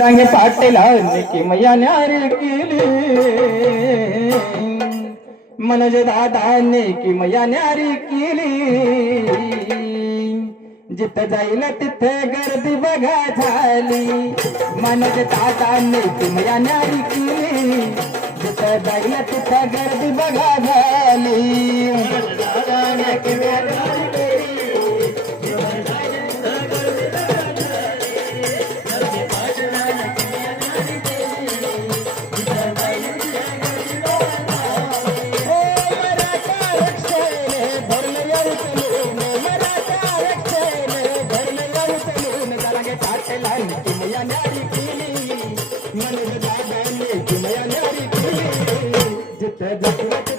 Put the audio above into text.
रंगे पाटीलांनी की मैया न्यारी केली मनोज दादांनी की मैया न्यारी केली जिथं जाईल तिथे गर्दी बघा झाली मनोज दादांनी की मैया न्यारी केली जिथं जाईल तिथे गर्दी बघा झाली दादाने की मैया न्यारी केली मनोज दादांनी की मैया न्यारी केली जिथं